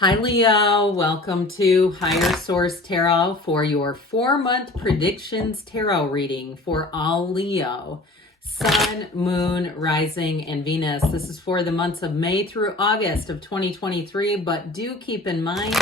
Hi Leo, welcome to Higher Source Tarot for your 4-month predictions tarot reading for all Leo, Sun, Moon, Rising, and Venus. This is for the months of May through August of 2023, but do keep in mind,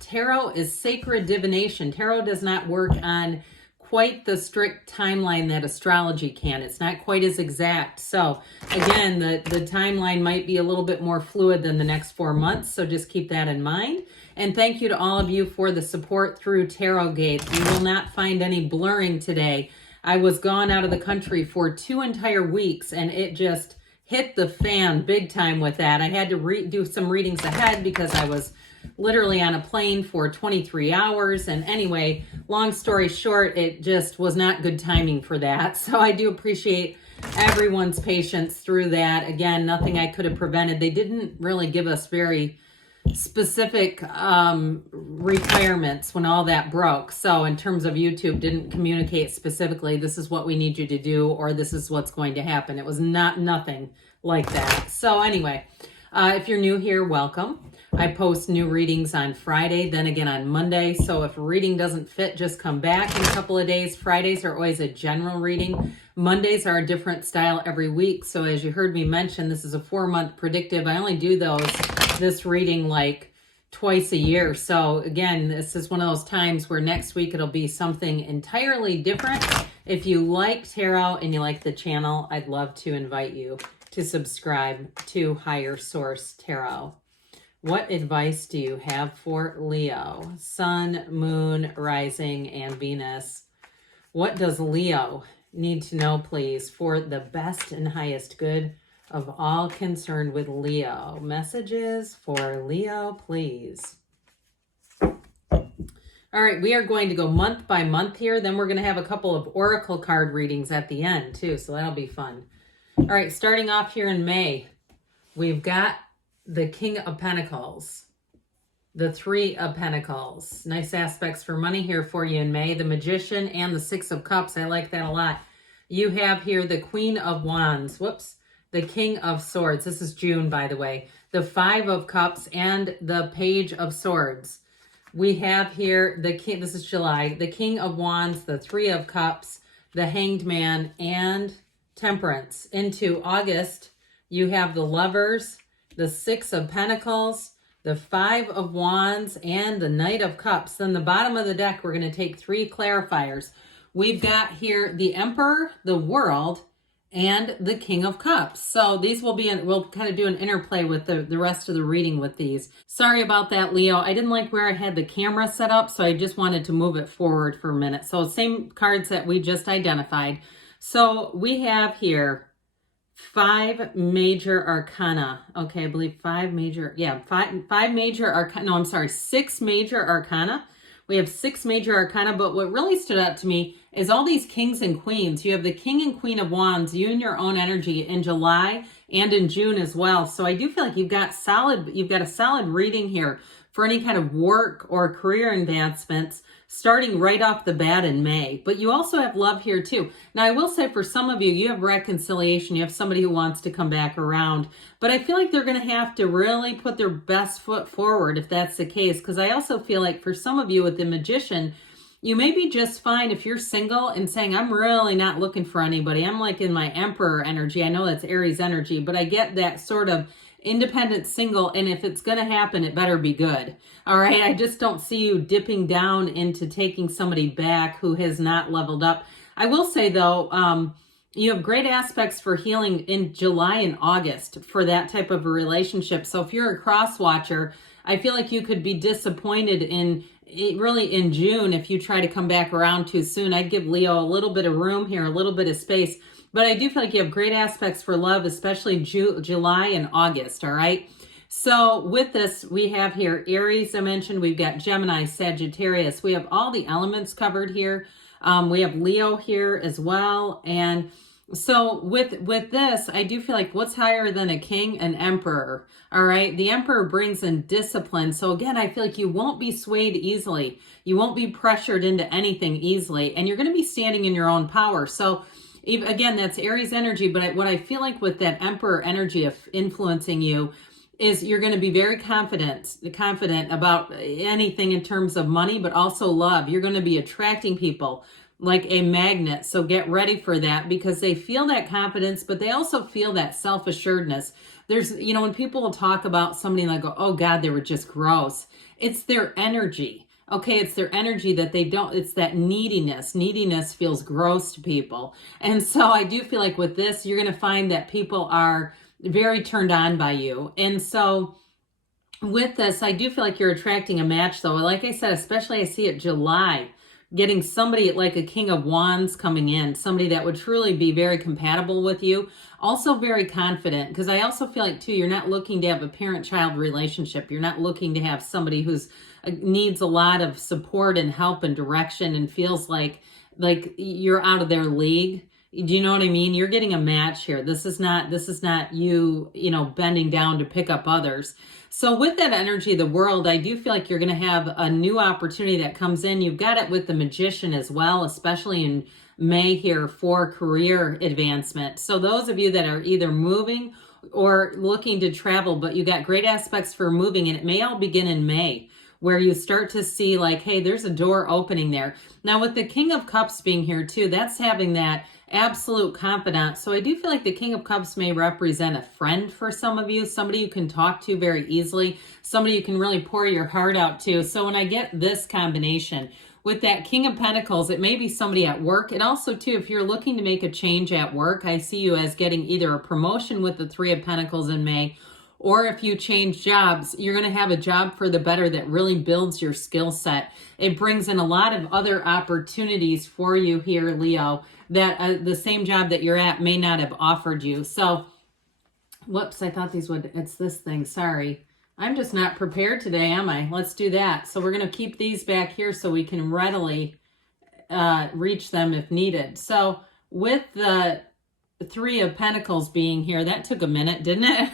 tarot is sacred divination. Tarot does not work on quite the strict timeline that astrology can. It's not quite as exact. So again, the timeline might be a little bit more fluid than the next 4 months. So just keep that in mind. And thank you to all of you for the support through Tarot Gates. You will not find any blurring today. I was gone out of the country for 2 entire weeks and it just hit the fan big time with that. I had to do some readings ahead because I was literally on a plane for 23 hours. And anyway, long story short, it just was not good timing for that. So I do appreciate everyone's patience through that. Again, nothing I could have prevented. They didn't really give us very specific requirements when all that broke. So in terms of YouTube, didn't communicate specifically, this is what we need you to do, or this is what's going to happen. It was nothing like that. So anyway, if you're new here, welcome. I post new readings on Friday, then again on Monday. So if a reading doesn't fit, just come back in a couple of days. Fridays are always a general reading. Mondays are a different style every week. So as you heard me mention, this is a 4-month predictive. I only do this reading like twice a year. So again, this is one of those times where next week it'll be something entirely different. If you like tarot and you like the channel, I'd love to invite you to subscribe to Higher Source Tarot. What advice do you have for Leo, Sun, Moon, Rising, and Venus? What does Leo need to know, please, for the best and highest good of all concerned with Leo? Messages for Leo, please. All right, we are going to go month by month here. Then we're going to have a couple of oracle card readings at the end, too, so that'll be fun. All right, starting off here in May, we've got the King of Pentacles, the Three of Pentacles. Nice aspects for money here for you in May. The Magician and the Six of Cups. I like that a lot. You have here the Queen of Wands. The King of Swords. This is June, by the way. The Five of Cups and the Page of Swords. We have here the King. This is July. The King of Wands, the Three of Cups, the Hanged Man, and Temperance. Into August, you have the Lovers, the Six of Pentacles, the Five of Wands, and the Knight of Cups. Then the bottom of the deck, we're going to take 3 clarifiers. We've got here the Emperor, the World, and the King of Cups. So these will be, we'll kind of do an interplay with the rest of the reading with these. Sorry about that, Leo. I didn't like where I had the camera set up, so I just wanted to move it forward for a minute. So same cards that we just identified. So we have here 5 major arcana. Okay, I believe 5 major, five major arcana. No, I'm sorry, 6 major arcana. We have 6 major arcana, but what really stood out to me is all these kings and queens. You have the King and Queen of Wands, you and your own energy in July and in June as well. So I do feel like you've got a solid reading here for any kind of work or career advancements starting right off the bat in May. But you also have love here too. Now, I will say for some of you, you have reconciliation. You have somebody who wants to come back around. But I feel like they're going to have to really put their best foot forward if that's the case. Because I also feel like for some of you with the Magician, you may be just fine if you're single and saying, I'm really not looking for anybody. I'm like in my Emperor energy. I know that's Aries energy, but I get that sort of independent single, and if it's going to happen, it better be good. All right, I just don't see you dipping down into taking somebody back who has not leveled up. I will say though, you have great aspects for healing in July and August for that type of a relationship. So if you're a cross watcher, I feel like you could be disappointed in June if you try to come back around too soon. I'd give Leo a little bit of room here, a little bit of space. But I do feel like you have great aspects for love, especially July and August, all right? So with this, we have here Aries, I mentioned. We've got Gemini, Sagittarius. We have all the elements covered here. We have Leo here as well. And so with this, I do feel like what's higher than a king? An emperor, all right? The emperor brings in discipline. So again, I feel like you won't be swayed easily. You won't be pressured into anything easily. And you're going to be standing in your own power. So again, that's Aries energy, but what I feel like with that Emperor energy of influencing you is you're going to be very confident about anything in terms of money, but also love. You're going to be attracting people like a magnet. So get ready for that, because they feel that confidence, but they also feel that self-assuredness. There's, when people will talk about somebody and they go, oh God, they were just gross. It's their energy. Okay, it's their energy that they don't, it's that neediness. Neediness feels gross to people. And so I do feel like with this, you're going to find that people are very turned on by you. And so with this, I do feel like you're attracting a match though. Like I said, especially I see it July, getting somebody like a King of Wands coming in, somebody that would truly be very compatible with you. Also very confident, because I also feel like too, you're not looking to have a parent-child relationship. You're not looking to have somebody who's needs a lot of support and help and direction and feels like you're out of their league. Do you know what I mean? You're getting a match here. This is not you, bending down to pick up others. So with that energy of the world, I do feel like you're going to have a new opportunity that comes in. You've got it with the Magician as well, especially in May here for career advancement. So those of you that are either moving or looking to travel, but you got great aspects for moving, and it may all begin in May, where you start to see like, hey, there's a door opening there. Now with the King of Cups being here too, that's having that absolute confidant. So I do feel like the King of Cups may represent a friend for some of you, somebody you can talk to very easily, somebody you can really pour your heart out to. So when I get this combination with that King of Pentacles, it may be somebody at work. And also too, if you're looking to make a change at work, I see you as getting either a promotion with the Three of Pentacles in May, or if you change jobs, you're going to have a job for the better that really builds your skill set. It brings in a lot of other opportunities for you here, Leo, that the same job that you're at may not have offered you. So, whoops, I thought these would, it's this thing, sorry. I'm just not prepared today, am I? Let's do that. So we're going to keep these back here so we can readily reach them if needed. So with the Three of Pentacles being here, that took a minute, didn't it?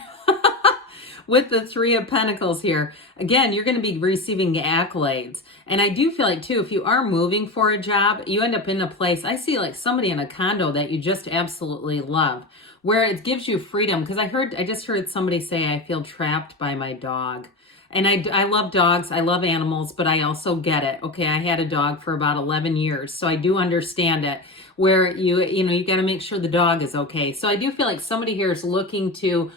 With the Three of Pentacles here, again, you're going to be receiving accolades. And I do feel like too, if you are moving for a job, you end up in a place, I see like somebody in a condo that you just absolutely love, where it gives you freedom. Because I just heard somebody say, I feel trapped by my dog. And I love dogs, I love animals, but I also get it. Okay, I had a dog for about 11 years, so I do understand it, where you got to make sure the dog is okay. So I do feel like somebody here is looking to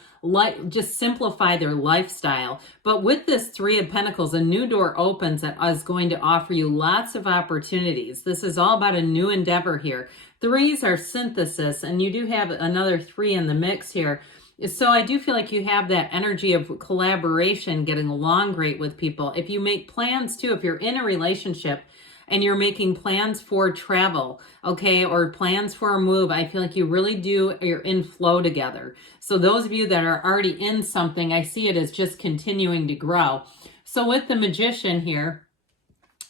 just simplify their lifestyle. But with this Three of Pentacles, a new door opens that is going to offer you lots of opportunities. This is all about a new endeavor here. Threes are synthesis, and you do have another three in the mix here. So I do feel like you have that energy of collaboration, getting along great with people. If you make plans too, if you're in a relationship and you're making plans for travel, okay, or plans for a move, I feel like you really you're in flow together. So those of you that are already in something, I see it as just continuing to grow. So with the Magician here,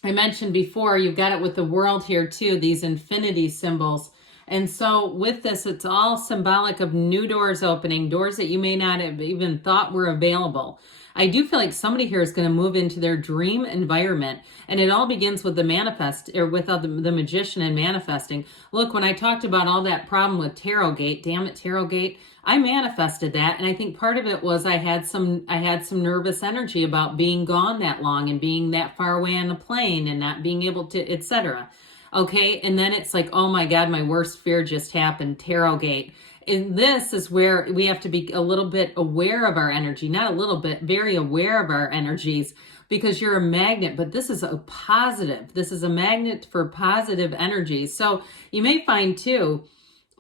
I mentioned before, you've got it with the World here too, these infinity symbols. And so with this, it's all symbolic of new doors opening, doors that you may not have even thought were available. I do feel like somebody here is going to move into their dream environment, and it all begins with the the Magician and manifesting. Look, when I talked about all that problem with Tarot Gate, damn it, Tarot Gate, I manifested that, and I think part of it was I had some nervous energy about being gone that long and being that far away on a plane and not being able to, etc. Okay, and then it's like, oh my God, my worst fear just happened, Tarot Gate. And this is where we have to be a little bit aware of our energy, not a little bit, very aware of our energies, because you're a magnet, but this is a positive. This is a magnet for positive energy. So you may find too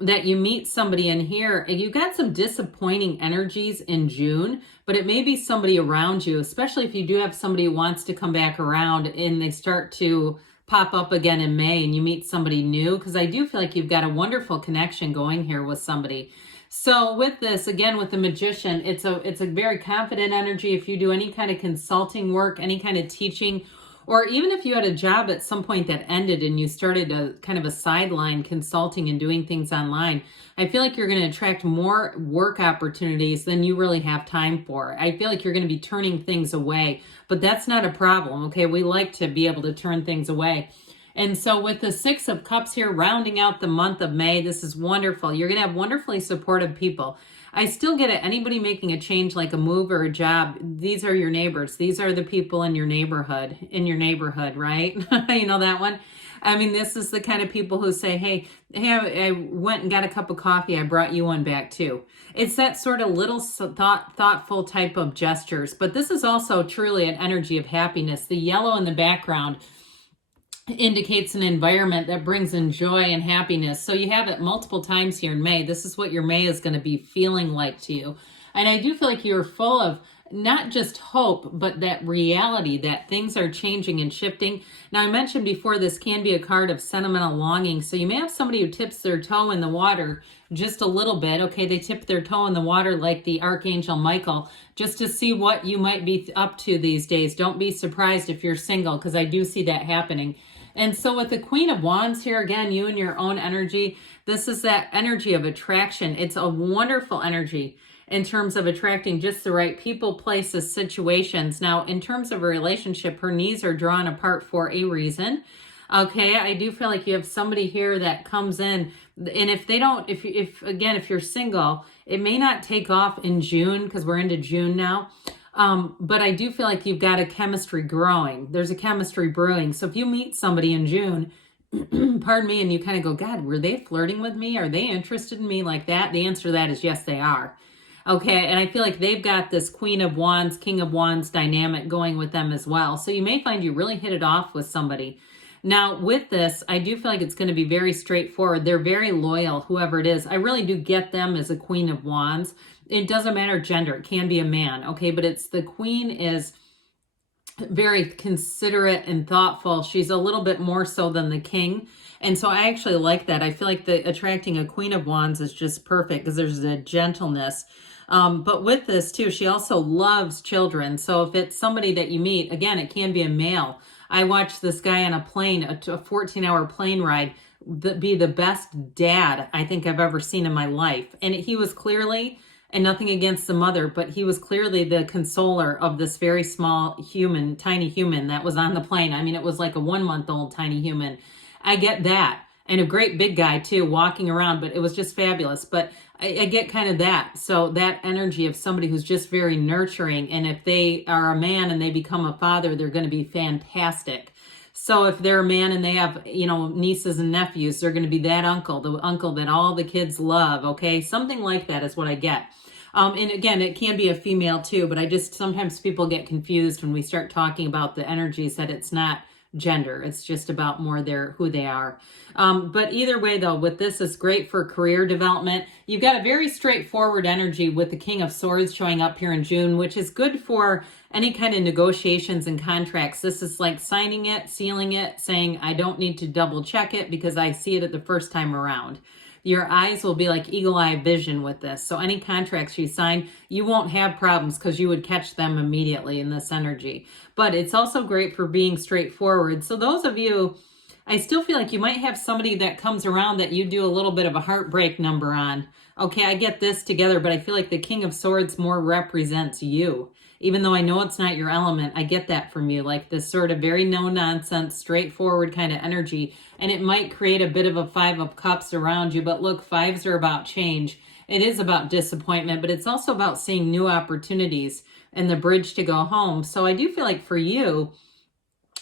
that you meet somebody in here and you got some disappointing energies in June, but it may be somebody around you, especially if you do have somebody who wants to come back around and they start to pop up again in May and you meet somebody new, because I do feel like you've got a wonderful connection going here with somebody. So with this, again, with the Magician, it's a very confident energy. If you do any kind of consulting work, any kind of teaching, or even if you had a job at some point that ended and you started a kind of a sideline consulting and doing things online, I feel like you're going to attract more work opportunities than you really have time for. I feel like you're going to be turning things away, but that's not a problem. Okay, we like to be able to turn things away. And so with the Six of Cups here, rounding out the month of May, this is wonderful. You're going to have wonderfully supportive people. I still get it. Anybody making a change like a move or a job, these are your neighbors. These are the people in your neighborhood, right? You know that one? I mean, this is the kind of people who say, hey, I went and got a cup of coffee. I brought you one back too. It's that sort of little thoughtful type of gestures. But this is also truly an energy of happiness. The yellow in the background indicates an environment that brings in joy and happiness. So you have it multiple times here in May. This is what your May is going to be feeling like to you. And I do feel like you're full of not just hope, but that reality that things are changing and shifting. Now, I mentioned before, this can be a card of sentimental longing. So you may have somebody who tips their toe in the water just a little bit. Okay, they tip their toe in the water like the Archangel Michael, just to see what you might be up to these days. Don't be surprised if you're single, because I do see that happening. And so with the Queen of Wands here, again, you and your own energy, this is that energy of attraction. It's a wonderful energy in terms of attracting just the right people, places, situations. Now, in terms of a relationship, her knees are drawn apart for a reason. Okay, I do feel like you have somebody here that comes in, and if they don't, if you're single, it may not take off in June, because we're into June now. But I do feel like you've got a chemistry growing. There's a chemistry brewing. So if you meet somebody in June, pardon me, and you kind of go, God, were they flirting with me? Are they interested in me like that? The answer to that is yes, they are. Okay, and I feel like they've got this Queen of Wands, King of Wands dynamic going with them as well. So you may find you really hit it off with somebody. Now, with this, I do feel like it's going to be very straightforward. They're very loyal, whoever it is. I really do get them as a Queen of Wands. It doesn't matter gender. It can be a man, okay? But it's the Queen is very considerate and thoughtful. She's a little bit more so than the King. And so I actually like that. I feel like attracting a Queen of Wands is just perfect because there's a gentleness. But with this too, she also loves children. So if it's somebody that you meet, again, it can be a male. I watched this guy on a plane, a 14-hour plane ride, be the best dad I think I've ever seen in my life. And he was clearly, and nothing against the mother, but he was clearly the consoler of this very small human, tiny human that was on the plane. I mean, it was like a 1-month-old tiny human. I get that. And a great big guy too, walking around, but it was just fabulous. But I get kind of that. So that energy of somebody who's just very nurturing. And if they are a man and they become a father, they're going to be fantastic. So if they're a man and they have, nieces and nephews, they're going to be that uncle, the uncle that all the kids love. Okay. Something like that is what I get. And again, it can be a female too, but sometimes people get confused when we start talking about the energies that it's not gender. It's just about more who they are. But either way though, with this, it's great for career development. You've got a very straightforward energy with the King of Swords showing up here in June, which is good for any kind of negotiations and contracts. This is like signing it, sealing it, saying, I don't need to double check it because I see it at the first time around. Your eyes will be like eagle-eye vision with this. So any contracts you sign, you won't have problems because you would catch them immediately in this energy. But it's also great for being straightforward. So those of you, I still feel like you might have somebody that comes around that you do a little bit of a heartbreak number on. Okay, I get this together, but I feel like the King of Swords more represents you. Even though I know it's not your element, I get that from you, like this sort of very no-nonsense, straightforward kind of energy. And it might create a bit of a 5 of Cups around you, but look, 5s are about change. It is about disappointment, but it's also about seeing new opportunities and the bridge to go home. So I do feel like for you,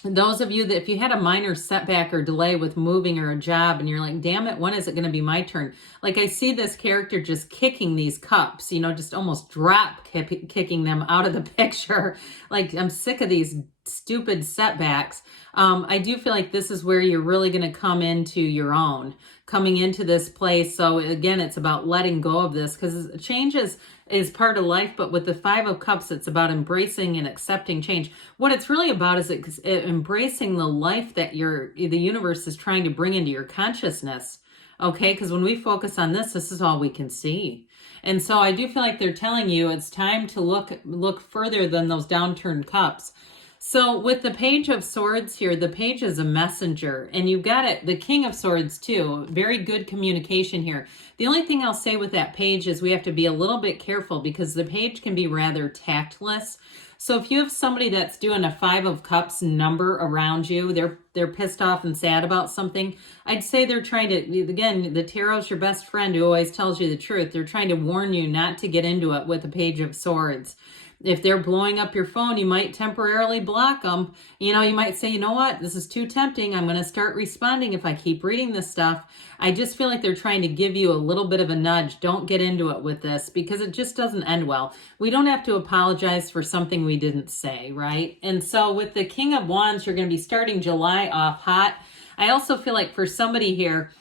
those of you that if you had a minor setback or delay with moving or a job and you're like, damn it, when is it going to be my turn? Like I see this character just kicking these cups, just almost drop kicking them out of the picture. Like I'm sick of these stupid setbacks. I do feel like this is where you're really going to come into your own, coming into this place. So again, it's about letting go of this because change is part of life. But with the 5 of Cups, it's about embracing and accepting change. What it's really about is embracing the life that the universe is trying to bring into your consciousness. Okay, because when we focus on this is all we can see. And so I do feel like they're telling you it's time to look further than those downturned cups. So with the Page of Swords here, the page is a messenger, and you've got it, the King of Swords too. Very good communication here. The only thing I'll say with that page is we have to be a little bit careful because the page can be rather tactless. So if you have somebody that's doing a Five of Cups number around you, they're pissed off and sad about something, I'd say they're trying to, again, the tarot's your best friend who always tells you the truth. They're trying to warn you not to get into it with the Page of Swords. If they're blowing up your phone, you might temporarily block them. You know, you might say, you know what, this is too tempting. I'm going to start responding if I keep reading this stuff. I just feel like they're trying to give you a little bit of a nudge. Don't get into it with this because it just doesn't end well. We don't have to apologize for something we didn't say, right? And so with the King of Wands, you're going to be starting July off hot. I also feel like for somebody here,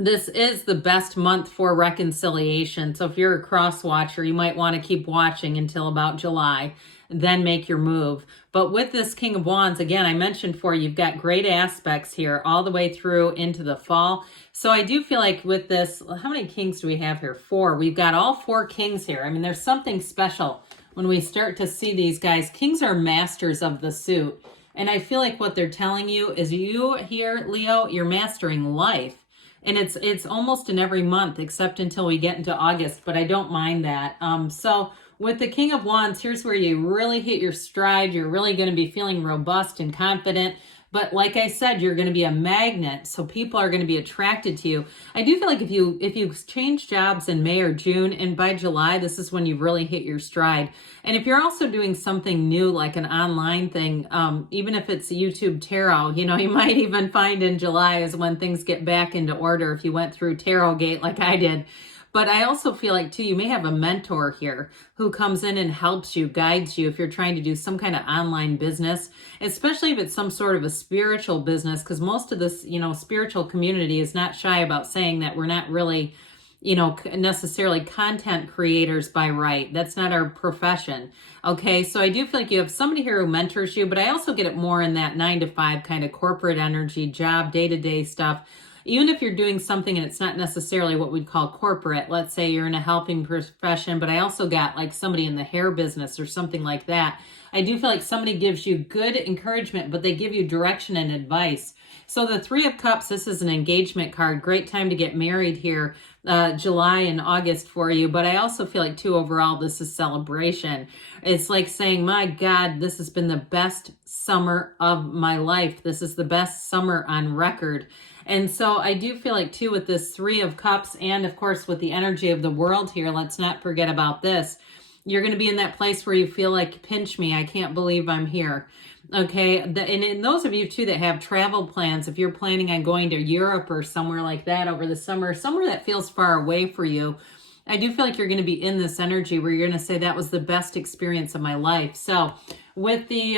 this is the best month for reconciliation. So if you're a cross watcher, you might want to keep watching until about July, then make your move. But with this King of Wands, again, I mentioned you've got great aspects here all the way through into the fall. So I do feel like with this, how many kings do we have here? 4. We've got all 4 kings here. I mean, there's something special when we start to see these guys. Kings are masters of the suit. And I feel like what they're telling you is you here, Leo, you're mastering life. And it's almost in every month except until we get into August, but I don't mind that. So with the King of Wands, here's where you really hit your stride. You're really going to be feeling robust and confident. But like I said, you're going to be a magnet, so people are going to be attracted to you. I do feel like if you change jobs in May or June, and by July, this is when you really hit your stride. And if you're also doing something new, like an online thing, even if it's YouTube tarot, you know, you might even find in July is when things get back into order if you went through Tarot Gate like I did. But I also feel like, too, you may have a mentor here who comes in and helps you, guides you if you're trying to do some kind of online business, especially if it's some sort of a spiritual business, because most of this, you know, spiritual community is not shy about saying that we're not really, you know, necessarily content creators by right. That's not our profession. Okay, so I do feel like you have somebody here who mentors you, but I also get it more in that 9-to-5 kind of corporate energy, job, day-to-day stuff. Even if you're doing something and it's not necessarily what we'd call corporate, let's say you're in a helping profession, but I also got like somebody in the hair business or something like that. I do feel like somebody gives you good encouragement, but they give you direction and advice. So the 3 of Cups, this is an engagement card. Great time to get married here, July and August for you. But I also feel like, too, overall, this is celebration. It's like saying, my God, this has been the best summer of my life. This is the best summer on record. And so I do feel like, too, with this 3 of Cups and, of course, with the energy of the world here, let's not forget about this. You're going to be in that place where you feel like, pinch me, I can't believe I'm here. Okay, and in those of you, too, that have travel plans, if you're planning on going to Europe or somewhere like that over the summer, somewhere that feels far away for you, I do feel like you're going to be in this energy where you're going to say, that was the best experience of my life. So with the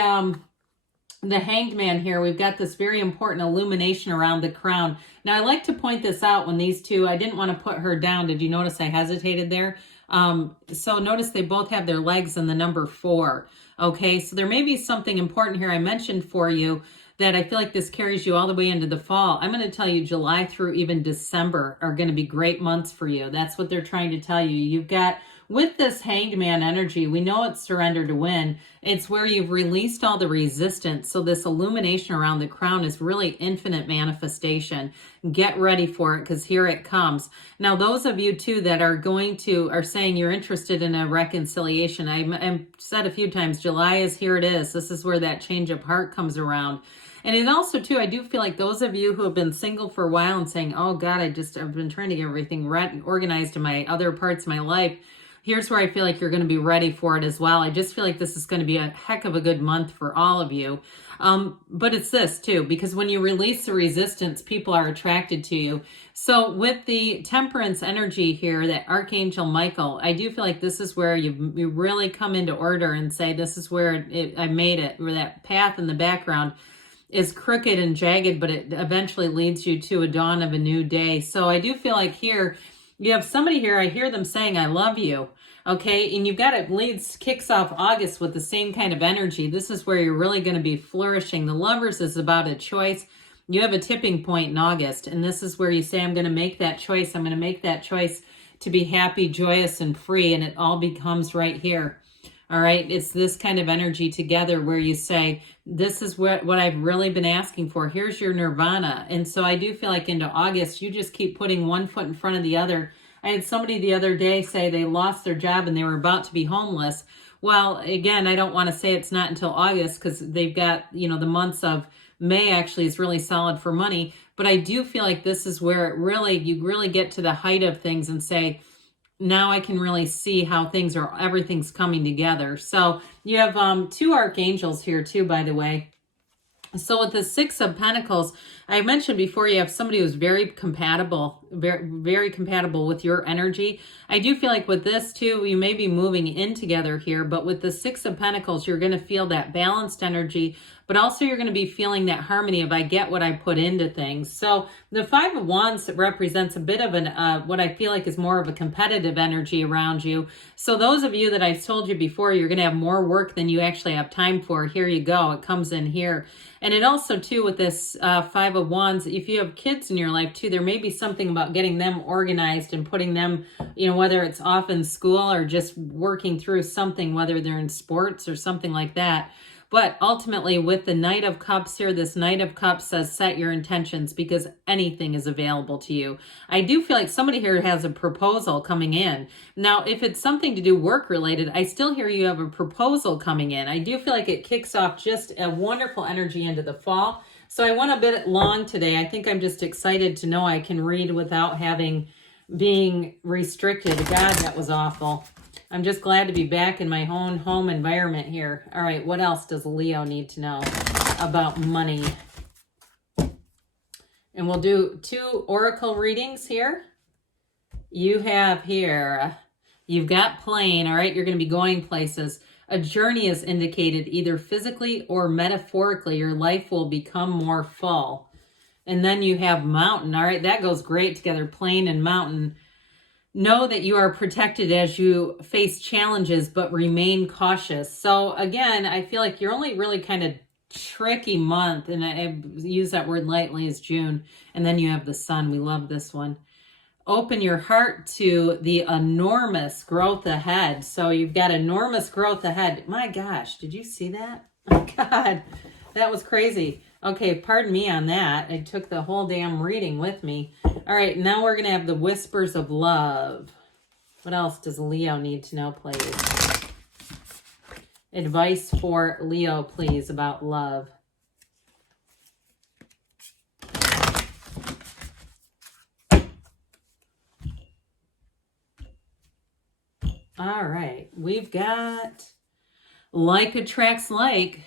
Hanged Man here, we've got this very important illumination around the crown. Now, I like to point this out when these two, I didn't want to put her down. Did you notice I hesitated there? So notice they both have their legs in the number 4. Okay, so there may be something important here I mentioned for you that I feel like this carries you all the way into the fall. I'm going to tell you July through even December are going to be great months for you. That's what they're trying to tell you. You've got, with this Hanged Man energy, we know it's surrender to win. It's where you've released all the resistance. So this illumination around the crown is really infinite manifestation. Get ready for it because here it comes. Now, those of you too that are saying you're interested in a reconciliation. I've said a few times, July is here it is. This is where that change of heart comes around. And it also, too, I do feel like those of you who have been single for a while and saying, oh, God, I've been trying to get everything organized in my other parts of my life. Here's where I feel like you're going to be ready for it as well. I just feel like this is going to be a heck of a good month for all of you. But it's this, too, because when you release the resistance, people are attracted to you. So with the Temperance energy here, that Archangel Michael, I do feel like this is where you really come into order and say, this is where I made it, where that path in the background is crooked and jagged, but it eventually leads you to a dawn of a new day. So I do feel like here, you have somebody here, I hear them saying, I love you. Okay, and you've got it kicks off August with the same kind of energy. This is where you're really going to be flourishing. The Lovers is about a choice. You have a tipping point in August, and this is where you say, I'm going to make that choice. I'm going to make that choice to be happy, joyous, and free, and it all becomes right here. All right, it's this kind of energy together where you say, this is what I've really been asking for. Here's your nirvana. And so I do feel like into August, you just keep putting one foot in front of the other. I had somebody the other day say they lost their job and they were about to be homeless. Well, again, I don't want to say it's not until August because they've got, the months of May actually is really solid for money. But I do feel like this is where you really get to the height of things and say, now I can really see how everything's coming together. So you have two archangels here too, by the way. So with the Six of Pentacles, I mentioned before, you have somebody who's very compatible, very compatible with your energy. I do feel like with this too, you may be moving in together here, but with the Six of Pentacles, you're going to feel that balanced energy, but also you're going to be feeling that harmony of I get what I put into things. So the Five of Wands represents a bit of what I feel like is more of a competitive energy around you. So those of you that I've told you before, you're going to have more work than you actually have time for. Here you go. It comes in here. And it also, too, with this Five of Wands, if you have kids in your life, too, there may be something about getting them organized and putting them, whether it's off in school or just working through something, whether they're in sports or something like that. But ultimately, with the Knight of Cups here, this Knight of Cups says set your intentions because anything is available to you. I do feel like somebody here has a proposal coming in. Now, if it's something to do work related, I still hear you have a proposal coming in. I do feel like it kicks off just a wonderful energy into the fall. So I went a bit long today. I think I'm just excited to know I can read without being restricted. God, that was awful. I'm just glad to be back in my own home environment here. All right, what else does Leo need to know about money? And we'll do 2 oracle readings here. You have here, you've got plane, all right? You're going to be going places. A journey is indicated either physically or metaphorically. Your life will become more full. And then you have mountain, all right? That goes great together, plane and mountain. Know that you are protected as you face challenges, but remain cautious. So again, I feel like you're only really kind of tricky month, and I use that word lightly, is June. And then you have the sun. We love this one. Open your heart to the enormous growth ahead. So you've got enormous growth ahead. My gosh, did you see that? My God, that was crazy. Okay, pardon me on that. I took the whole damn reading with me. All right, now we're going to have the whispers of love. What else does Leo need to know, please? Advice for Leo, please, about love. All right, we've got like attracts like.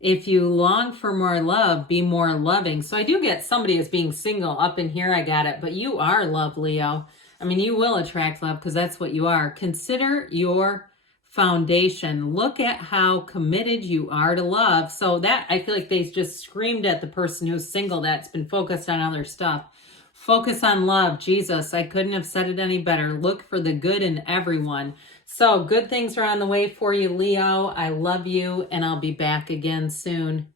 If you long for more love, be more loving. So I do get somebody as being single up in here. I got it. But you are love, Leo. I mean, you will attract love because that's what you are. Consider your foundation. Look at how committed you are to love. So that, I feel like they just screamed at the person who's single that's been focused on other stuff. Focus on love. Jesus, I couldn't have said it any better. Look for the good in everyone. So good things are on the way for you, Leo. I love you, and I'll be back again soon.